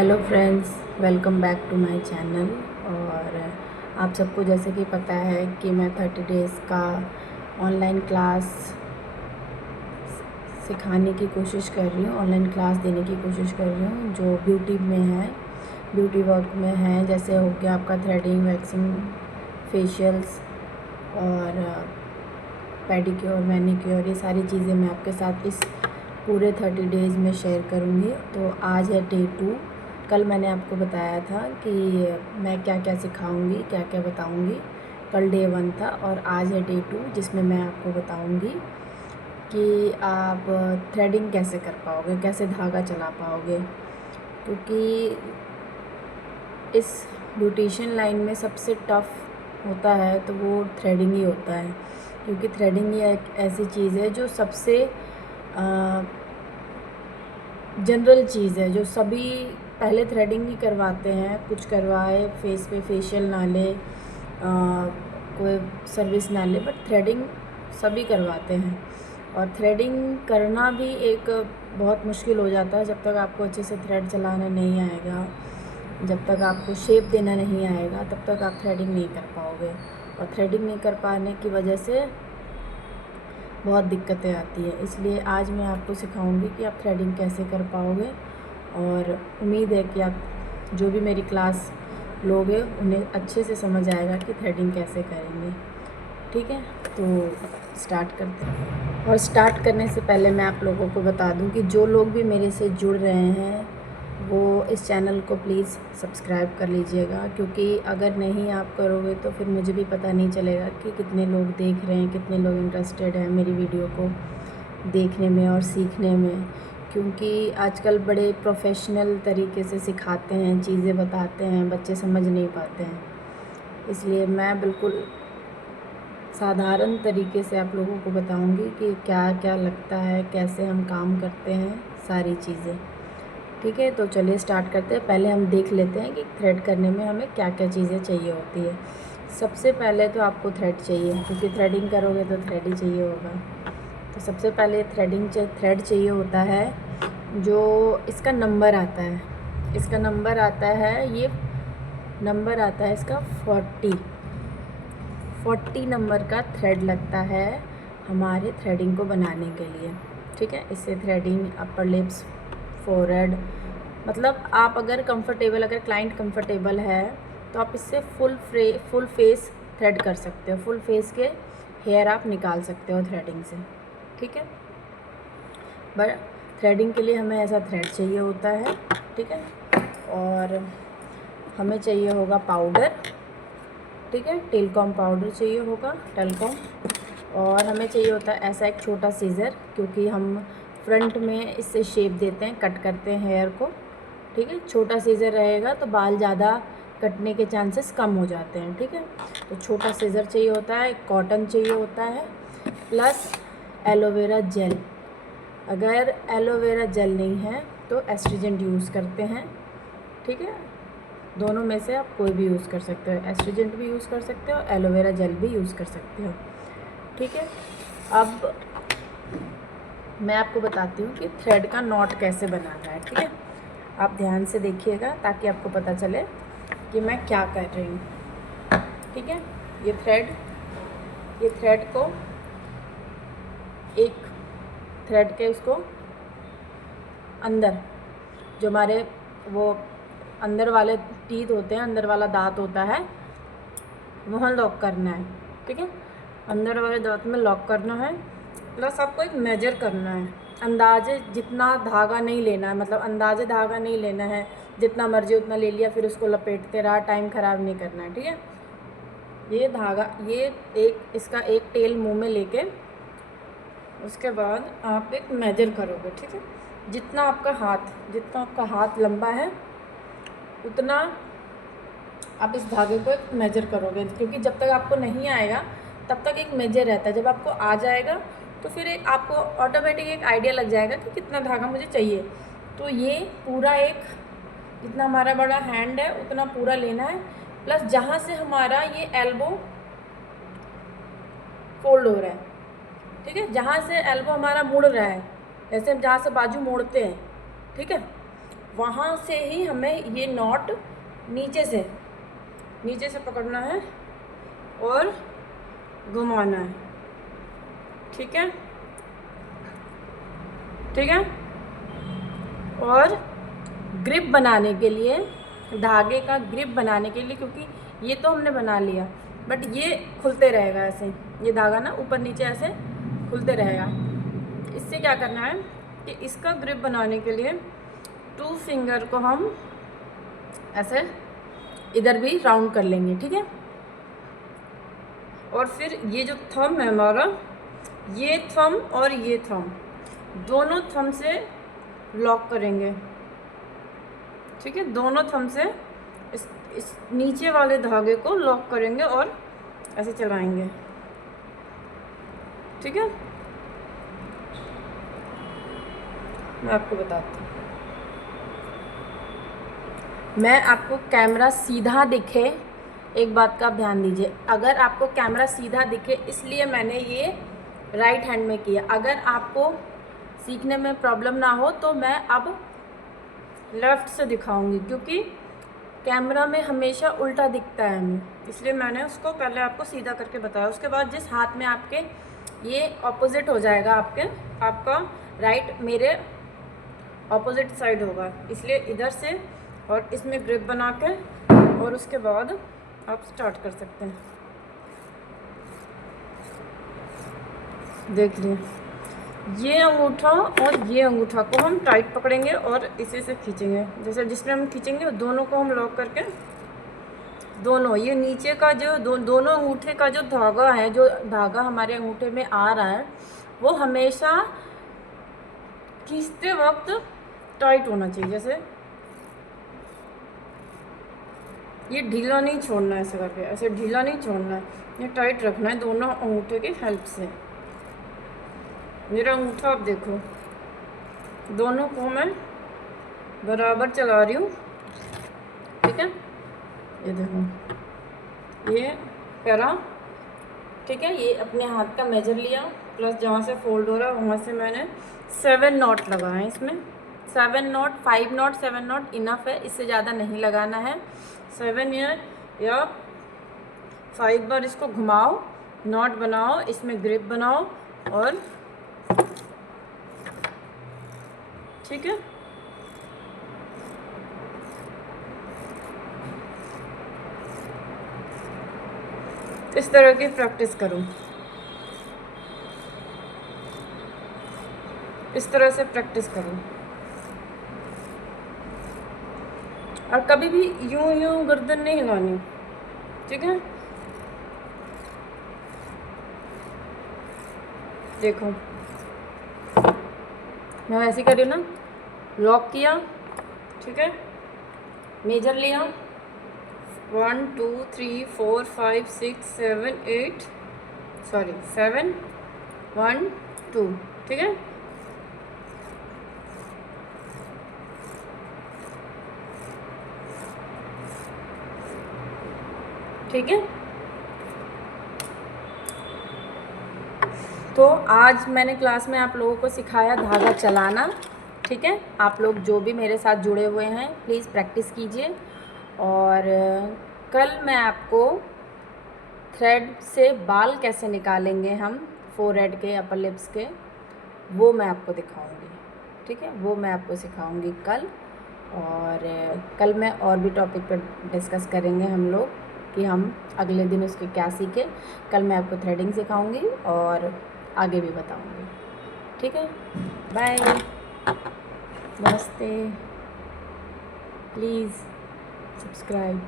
Hello friends, welcome back to my channel. और आप सबको जैसे कि पता है कि मैं 30 डेज़ का ऑनलाइन क्लास सिखाने की कोशिश कर रही हूँ, ऑनलाइन क्लास देने की कोशिश कर रही हूँ जो ब्यूटी में है, ब्यूटी वर्क में है। जैसे हो गया आपका थ्रेडिंग, वैक्सिंग, फेशियल्स और पेडिक्योर, मैनिक्योर, ये सारी चीज़ें मैं आपके साथ इस पूरे 30 डेज़ में शेयर करूँगी। तो आज है डे 2। कल मैंने आपको बताया था कि मैं क्या क्या सिखाऊंगी, क्या क्या बताऊंगी। कल डे 1 था और आज है डे 2, जिसमें मैं आपको बताऊंगी कि आप थ्रेडिंग कैसे कर पाओगे, कैसे धागा चला पाओगे। क्योंकि इस ब्यूटिशियन लाइन में सबसे टफ़ होता है तो वो थ्रेडिंग ही होता है। क्योंकि थ्रेडिंग ही एक ऐसी चीज़ है जो सबसे जनरल चीज़ है, जो सभी पहले थ्रेडिंग ही करवाते हैं। कुछ करवाए फेस पे फेशियल ना ले, कोई सर्विस ना ले, बट थ्रेडिंग सभी करवाते हैं। और थ्रेडिंग करना भी एक बहुत मुश्किल हो जाता है जब तक आपको अच्छे से थ्रेड चलाना नहीं आएगा, जब तक आपको शेप देना नहीं आएगा, तब तक आप थ्रेडिंग नहीं कर पाओगे। और थ्रेडिंग नहीं कर पाने की वजह से बहुत दिक्कतें आती है। इसलिए आज मैं आपको सिखाऊंगी कि आप थ्रेडिंग कैसे कर पाओगे। और उम्मीद है कि आप जो भी मेरी क्लास लोगे उन्हें अच्छे से समझ आएगा कि थ्रेडिंग कैसे करेंगे। ठीक है, तो स्टार्ट करते हैं। और स्टार्ट करने से पहले मैं आप लोगों को बता दूं कि जो लोग भी मेरे से जुड़ रहे हैं वो इस चैनल को प्लीज़ सब्सक्राइब कर लीजिएगा। क्योंकि अगर नहीं आप करोगे तो फिर मुझे भी पता नहीं चलेगा कि कितने लोग देख रहे हैं, कितने लोग इंटरेस्टेड हैं मेरी वीडियो को देखने में और सीखने में। क्योंकि आजकल बड़े प्रोफेशनल तरीके से सिखाते हैं, चीज़ें बताते हैं, बच्चे समझ नहीं पाते हैं। इसलिए मैं बिल्कुल साधारण तरीके से आप लोगों को बताऊंगी कि क्या क्या लगता है, कैसे हम काम करते हैं, सारी चीज़ें। ठीक है, तो चलिए स्टार्ट करते हैं। पहले हम देख लेते हैं कि थ्रेड करने में हमें क्या क्या चीज़ें चाहिए होती है। सबसे पहले तो आपको थ्रेड चाहिए, क्योंकि थ्रेडिंग करोगे तो थ्रेड ही चाहिए होगा। तो सबसे पहले थ्रेड चाहिए होता है, जो इसका नंबर आता है। इसका नंबर आता है, ये नंबर आता है इसका 40 नंबर का थ्रेड लगता है हमारे थ्रेडिंग को बनाने के लिए। ठीक है, इससे थ्रेडिंग, अपर लिप्स, फोरहेड, मतलब आप अगर कंफर्टेबल, अगर क्लाइंट कंफर्टेबल है तो आप इससे फुल फेस थ्रेड कर सकते हो। फुल फेस के हेयर आप निकाल सकते हो थ्रेडिंग से। ठीक है, बट थ्रेडिंग के लिए हमें ऐसा थ्रेड चाहिए होता है। ठीक है, और हमें चाहिए होगा पाउडर। ठीक है, टेलकॉम पाउडर चाहिए होगा, टेलकॉम। और हमें चाहिए होता है ऐसा एक छोटा सीज़र, क्योंकि हम फ्रंट में इससे शेप देते हैं, कट करते हैं हेयर को। ठीक है, छोटा सीज़र रहेगा तो बाल ज़्यादा कटने के चांसेस कम हो जाते हैं। ठीक है, तो छोटा सीज़र चाहिए होता है, कॉटन चाहिए होता है, प्लस एलोवेरा जेल। अगर एलोवेरा जेल नहीं है तो एस्ट्रीजेंट यूज़ करते हैं। ठीक है, दोनों में से आप कोई भी यूज़ कर सकते हो, एस्ट्रीजेंट भी यूज़ कर सकते हो, एलोवेरा जेल भी यूज़ कर सकते हो। ठीक है, अब मैं आपको बताती हूँ कि थ्रेड का नॉट कैसे बनाना है। ठीक है, आप ध्यान से देखिएगा ताकि आपको पता चले कि मैं क्या कर रही हूँ। ठीक है, ये थ्रेड को एक थ्रेड के उसको अंदर, जो हमारे वो अंदर वाले टीथ होते हैं, अंदर वाला दांत होता है, वहाँ लॉक करना है। ठीक है, अंदर वाले दांत में लॉक करना है। प्लस आपको एक मेजर करना है, अंदाजे जितना धागा नहीं लेना है, मतलब अंदाजे धागा नहीं लेना है, जितना मर्जी उतना ले लिया फिर उसको लपेटते रहा, टाइम ख़राब नहीं करना है। ठीक है, ये धागा, ये इसका एक टेल मुंह में लेके उसके बाद आप एक मेजर करोगे। ठीक है, जितना आपका हाथ लंबा है उतना आप इस धागे को एक मेजर करोगे। क्योंकि जब तक आपको नहीं आएगा तब तक एक मेजर रहता है, जब आपको आ जाएगा तो फिर एक आपको ऑटोमेटिक एक आइडिया लग जाएगा कि कितना धागा मुझे चाहिए। तो ये पूरा एक, जितना हमारा बड़ा हैंड है उतना पूरा लेना है। प्लस जहाँ से हमारा ये एल्बो फोल्ड हो रहा है, ठीक है, जहाँ से एल्बो हमारा मुड़ रहा है, जैसे हम जहाँ से बाजू मोड़ते हैं, ठीक है, वहाँ से ही हमें ये नॉट नीचे से पकड़ना है और घुमाना है। ठीक है, ठीक है। और ग्रिप बनाने के लिए, धागे का ग्रिप बनाने के लिए, क्योंकि ये तो हमने बना लिया बट ये खुलते रहेगा ऐसे, ये धागा ना ऊपर नीचे ऐसे खुलते रहेगा। इससे क्या करना है कि इसका ग्रिप बनाने के लिए 2 फिंगर को हम ऐसे इधर भी राउंड कर लेंगे। ठीक है, और फिर ये जो थंब है हमारा, ये थंब और ये थंब, दोनों थंब से लॉक करेंगे। ठीक है, दोनों थंब से इस नीचे वाले धागे को लॉक करेंगे और ऐसे चलाएंगे। ठीक है, मैं आपको बताती हूँ। मैं आपको कैमरा सीधा दिखे, एक बात का ध्यान दीजिए, अगर आपको कैमरा सीधा दिखे इसलिए मैंने ये राइट हैंड में किया। अगर आपको सीखने में प्रॉब्लम ना हो तो मैं अब लेफ़्ट से दिखाऊंगी, क्योंकि कैमरा में हमेशा उल्टा दिखता है हमें, इसलिए मैंने उसको पहले आपको सीधा करके बताया। उसके बाद जिस हाथ में आपके ये ऑपोजिट हो जाएगा, आपका राइट मेरे ऑपोजिट साइड होगा, इसलिए इधर से और इसमें ग्रिप बना के और उसके बाद आप स्टार्ट कर सकते हैं। देख लिए, ये अंगूठा और ये अंगूठा को हम टाइट पकड़ेंगे और इसे से खींचेंगे। जैसे जिसमें हम खींचेंगे दोनों को हम लॉक करके, दोनों ये नीचे का जो दोनों अंगूठे का जो धागा है, जो धागा हमारे अंगूठे में आ रहा है, वो हमेशा खींचते वक्त टाइट होना चाहिए। जैसे ये ढीला नहीं छोड़ना है, ऐसे करके ऐसे ढीला नहीं छोड़ना है, ये टाइट रखना है दोनों अंगूठे की हेल्प से। मेरा अंगूठा आप देखो, दोनों को मैं बराबर चला रही हूँ। ठीक है, ये देखो, ये करा। ठीक है, ये अपने हाथ का मेजर लिया, प्लस जहाँ से फोल्ड हो रहा है वहाँ से मैंने 7 नॉट लगाए इसमें। 7 नॉट, 5 नॉट, 7 नॉट इनफ है, इससे ज़्यादा नहीं लगाना है। 7 या 5 बार इसको घुमाओ, नॉट बनाओ, इसमें ग्रिप बनाओ और ठीक है। इस तरह की प्रैक्टिस करो, इस तरह से प्रैक्टिस करो। और कभी भी यूं यूं गर्दन नहीं हिलानी। ठीक है, देखो मैं वैसे कर रही हूँ ना, लॉक किया। ठीक है, मेजर लिया, 1 2 3 4 5 6 7 8 सॉरी 7 1 2। ठीक है, ठीक है। तो आज मैंने क्लास में आप लोगों को सिखाया धागा चलाना। ठीक है, आप लोग जो भी मेरे साथ जुड़े हुए हैं प्लीज़ प्रैक्टिस कीजिए। और कल मैं आपको थ्रेड से बाल कैसे निकालेंगे हम फोरहेड के, अपर लिप्स के, वो मैं आपको दिखाऊंगी। ठीक है, वो मैं आपको सिखाऊंगी कल। और कल मैं और भी टॉपिक पर डिस्कस करेंगे हम लोग कि हम अगले दिन उसके क्या सीखें। कल मैं आपको थ्रेडिंग सिखाऊंगी और आगे भी बताऊंगी। ठीक है, बाय, नमस्ते, प्लीज़ सब्सक्राइब।